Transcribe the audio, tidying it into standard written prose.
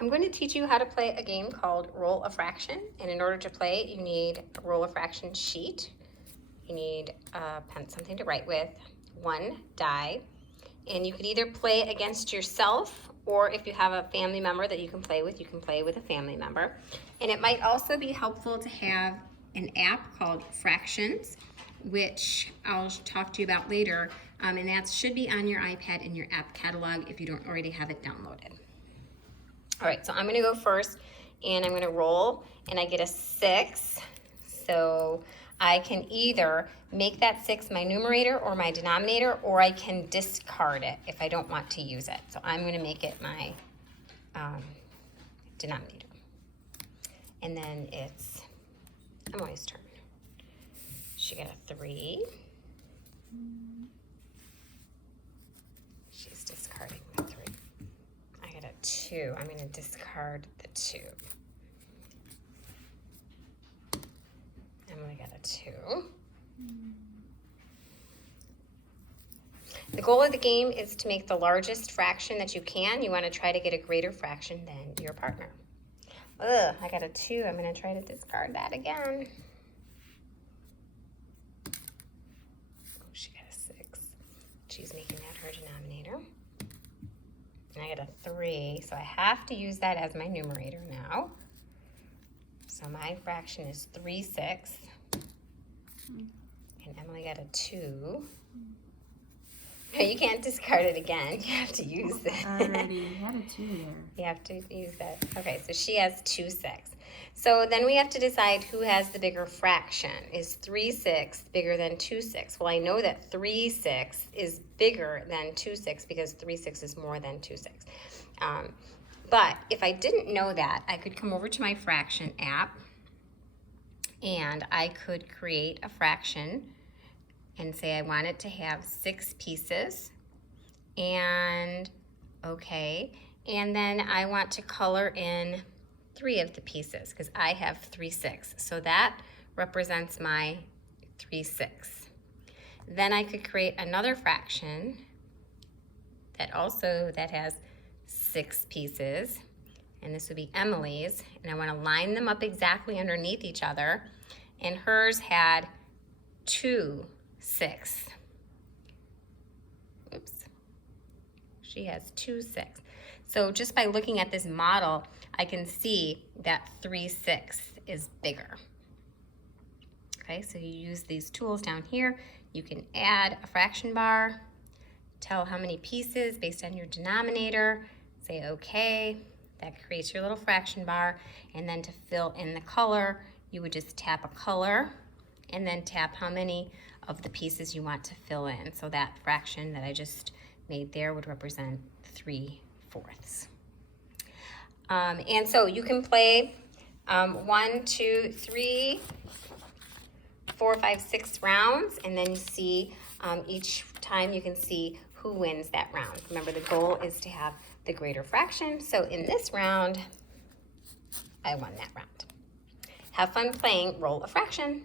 I'm going to teach you how to play a game called Roll a Fraction. And in order to play, you need a Roll a Fraction sheet. You need a pen, something to write with, one die. And you could either play against yourself, or if you have a family member that you can play with a family member. And it might also be helpful to have an app called Fractions, which I'll talk to you about later. And that should be on your iPad in your app catalog if you don't already have it downloaded. All right, so I'm gonna go first and I'm gonna roll and I get a 6. So I can either make that 6 my numerator or my denominator, or I can discard it if I don't want to use it. So I'm gonna make it my denominator. And then it's Emily's turn. She got a 3. She's discarding the 3. I got a 2. I'm going to discard the 2. Emily got a 2. The goal of the game is to make the largest fraction that you can. You want to try to get a greater fraction than your partner. Ugh, I got a 2. I'm going to try to discard that again. Oh, she got a 6. She's making that her denominator. And I got a 3, so I have to use that as my numerator now. So my fraction is 3/6. And Emily got a 2. No, you can't discard it again. You have to use it. I already had a 2 there. You have to use that. Okay, so she has 2/6. So then we have to decide who has the bigger fraction. Is 3/6 bigger than 2/6? Well, I know that 3/6 is bigger than 2/6 because 3/6 is more than 2/6. But if I didn't know that, I could come over to my fraction app and I could create a fraction and say I want it to have 6 pieces. And okay, and then I want to color in 3 of the pieces because I have 3/6. So that represents my 3/6. Then I could create another fraction that has 6 pieces, and this would be Emily's, and I want to line them up exactly underneath each other, and hers had 2/6. Oops. She has 2/6. So just by looking at this model, I can see that 3/6 is bigger. Okay, so you use these tools down here. You can add a fraction bar, tell how many pieces based on your denominator, say okay, that creates your little fraction bar, and then to fill in the color, you would just tap a color and then tap how many of the pieces you want to fill in. So that fraction that I just made there would represent 3/4. And so you can play 1, 2, 3, 4, 5, 6 rounds, and then you see each time you can see who wins that round. Remember, the goal is to have the greater fraction. So in this round, I won that round. Have fun playing Roll a Fraction.